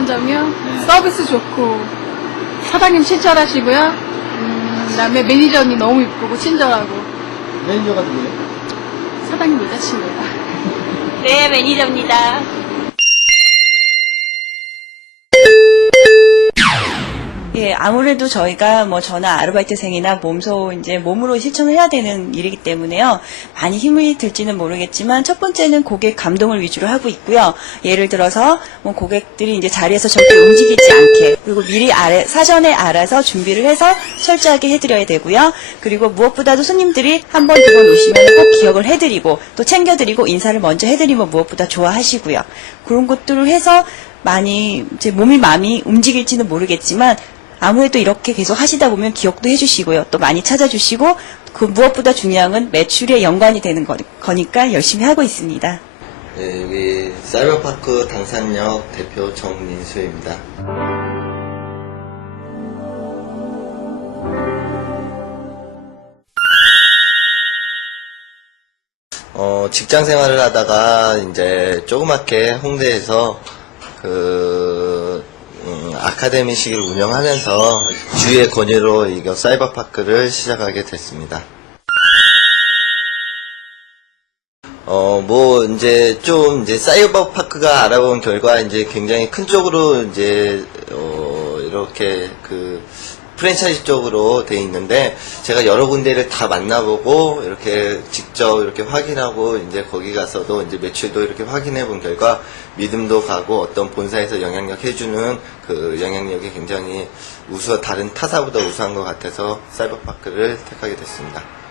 점이요? 네. 서비스 좋고 사장님 친절하시고요. 음, 그다음에 매니저님 너무 이쁘고 친절하고 매니저가 누구예요? 사장님 여자친구예요. 네, 매니저입니다. 아무래도 저희가 뭐 저나 아르바이트생이나 몸소 이제 몸으로 실천을 해야 되는 일이기 때문에요. 많이 힘이 들지는 모르겠지만 첫 번째는 고객 감동을 위주로 하고 있고요. 예를 들어서 뭐 고객들이 이제 자리에서 절대 움직이지 않게 그리고 미리 아래, 사전에 알아서 준비를 해서 철저하게 해드려야 되고요. 그리고 무엇보다도 손님들이 한 번, 두 번 오시면 꼭 기억을 해드리고 또 챙겨드리고 인사를 먼저 해드리면 무엇보다 좋아하시고요. 그런 것들을 해서 많이 제 몸이 마음이 움직일지는 모르겠지만 아무래도 이렇게 계속 하시다 보면 기억도 해주시고요. 또 많이 찾아주시고 그 무엇보다 중요한 건 매출에 연관이 되는 거, 거니까 열심히 하고 있습니다. 네, 여기 사이버파크 당산역 대표 정민수입니다. 어, 직장 생활을 하다가 이제 조그맣게 홍대에서 그 음, 아카데미식을 운영하면서 주의 권유로 이거 사이버파크를 시작하게 됐습니다. 어, 뭐, 이제, 좀, 이제, 사이버 파크가 알아본 결과, 이제, 굉장히 큰 쪽으로, 이제, 어, 이렇게, 그, 프랜차이즈 쪽으로 돼 있는데, 제가 여러 군데를 다 만나보고, 이렇게, 직접 이렇게 확인하고, 이제, 거기 가서도, 이제, 매출도 이렇게 확인해 본 결과, 믿음도 가고, 어떤 본사에서 영향력 해주는 그 영향력이 굉장히 우수, 다른 타사보다 우수한 것 같아서, 사이버 파크를 택하게 됐습니다.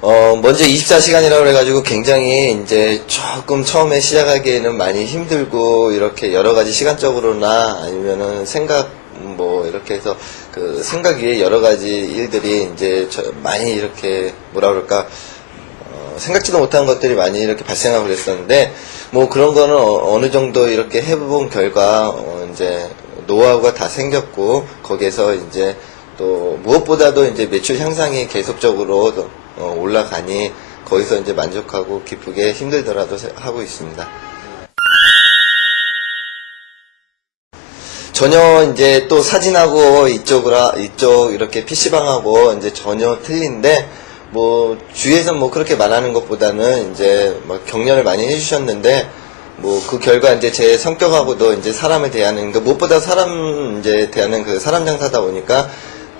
어, 먼저 24시간이라고 그래가지고 굉장히 이제 조금 처음에 시작하기에는 많이 힘들고 이렇게 여러 가지 시간적으로나 아니면은 생각 뭐 이렇게 해서 그 생각 위에 여러 가지 일들이 이제 저- 많이 이렇게 뭐라 그럴까? 어, 생각지도 못한 것들이 많이 이렇게 발생하고 그랬었는데 뭐 그런 거는 어, 느 정도 이렇게 해본 결과 어, 이제 노하우가 다 생겼고 거기에서 이제 또 무엇보다도 이제 매출 향상이 계속적으로 어, 올라가니 거기서 이제 만족하고 기쁘게 힘들더라도 세- 하고 있습니다. 전혀 이제 또 사진하고 이쪽으로 이쪽 이렇게 PC방하고 이제 전혀 틀린데 뭐 주위에서 뭐 그렇게 말하는 것보다는 이제 막 격려를 많이 해주셨는데 뭐 그 결과 이제 제 성격하고도 이제 사람을 대하는 그 무엇보다 사람 이제 대하는 그 사람 장사다 보니까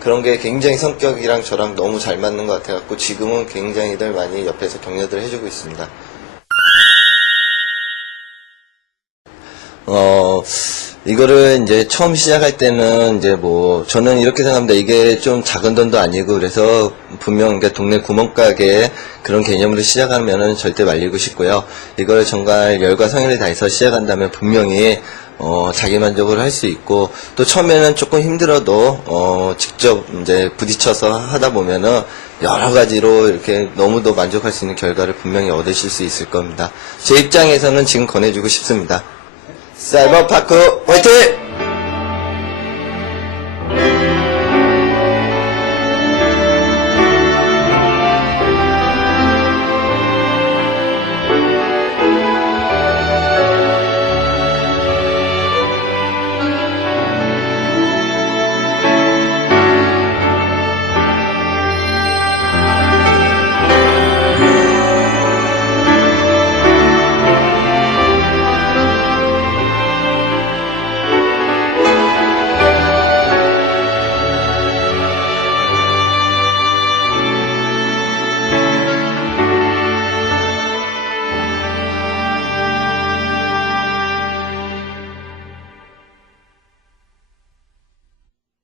그런 게 굉장히 성격이랑 저랑 너무 잘 맞는 것 같아갖고 지금은 굉장히들 많이 옆에서 격려들 해주고 있습니다. 어, 이거를 이제 처음 시작할 때는 이제 뭐, 저는 이렇게 생각합니다. 이게 좀 작은 돈도 아니고, 그래서 분명, 그러니까 동네 구멍가게 그런 개념으로 시작하면은 절대 말리고 싶고요. 이걸 정말 열과 성의를 다해서 시작한다면 분명히, 어, 자기 만족을 할 수 있고, 또 처음에는 조금 힘들어도, 어, 직접 이제 부딪혀서 하다 보면은 여러 가지로 이렇게 너무도 만족할 수 있는 결과를 분명히 얻으실 수 있을 겁니다. 제 입장에서는 지금 권해주고 싶습니다. 사이버파크 화이팅!